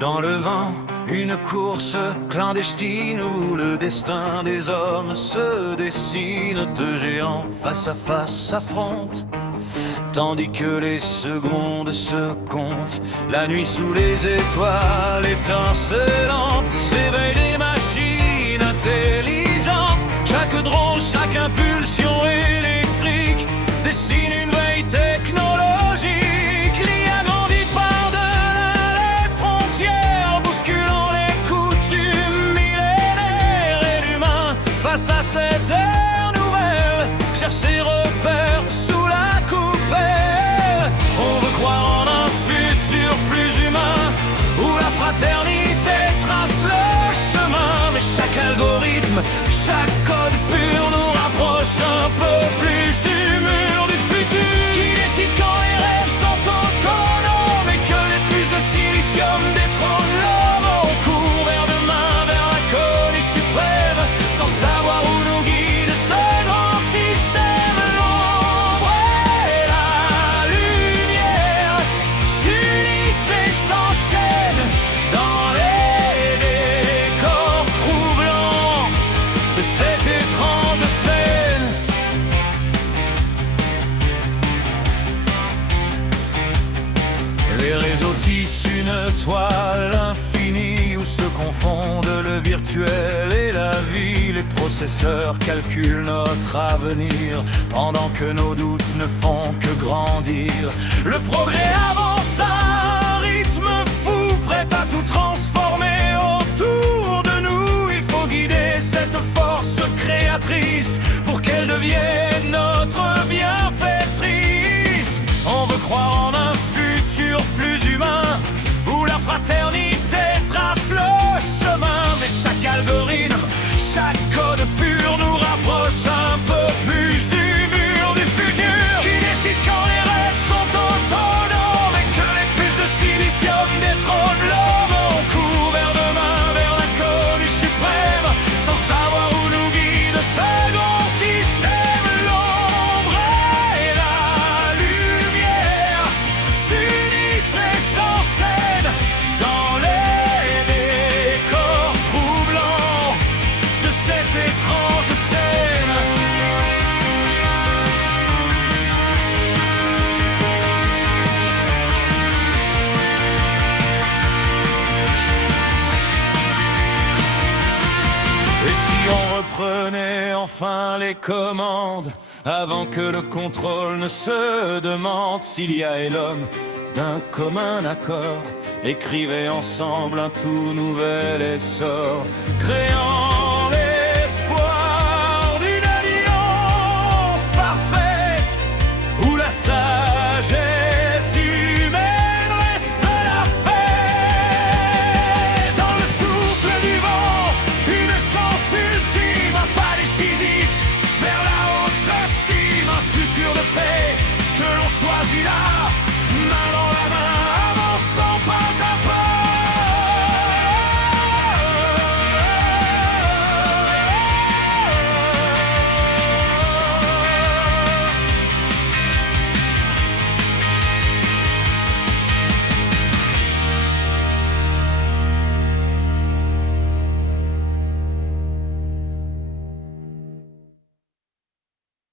Dans le vent, une course clandestine où le destin des hommes se dessine. Deux géants face à face s'affrontent, tandis que les secondes se comptent. La nuit sous les étoiles étincelantes s'éveillent des machines intelligentes. Chaque drone, chaque impulsion électrique dessine une veille technologique. L'IA grandit par-delà les frontières, bousculant les coutumes millénaires. Et l'humain, face à cette ère nouvelle, cherche ses repères sous la coupelle. On veut croire en un futur plus humain, où la fraternité trace le chemin. Mais chaque algorithme, chaque code pur nous rapproche un peu plus du mur du futur. Qui décide quand les rêves sont autonomes et que les puces de silicium détrônent l'homme? On court vers demain, vers l'inconnu suprême, sans savoir où nous guide ce grand système. L'ombre et la lumière s'unissent et s'enchaînent dans les décors troublants de cette étrange scène. Les réseaux tissent une toile infinie où se confondent le virtuel et la vie. Les processeurs calculent notre avenir pendant que nos doutes ne font que grandir. Le progrès avance à un rythme fou, prêt à tout transformer autour de nous. Il faut guider cette force créatrice pour qu'elle devienne notre bienfaitrice. On veut croire en un futur plus humain, où la fraternité trace le chemin. Mais chaque algorithme, chaque code pur nous rapproche un peu plus du mur du futur. Qui décide quand les rêves sont autonomes et que les puces de silicium détrônent l'homme? On court vers demain, vers l'inconnu suprême, sans savoir où nous guide ce grand système. L'ombre et la lumière s'unissent et s'enchaînent dans les décors troublants de cette étrange scène. Et si on reprenait enfin les commandes, avant que le contrôle ne se demande? S'il y a et l'homme, d'un commun accord, écrivaient ensemble un tout nouvel essor, créant l'espoir d'une alliance parfaite, où la sagesse humaine reste la fête. Dans le souffle du vent, une chance ultime, un pas décisif vers la haute cime, un futur de paix que l'on choisit là, main dans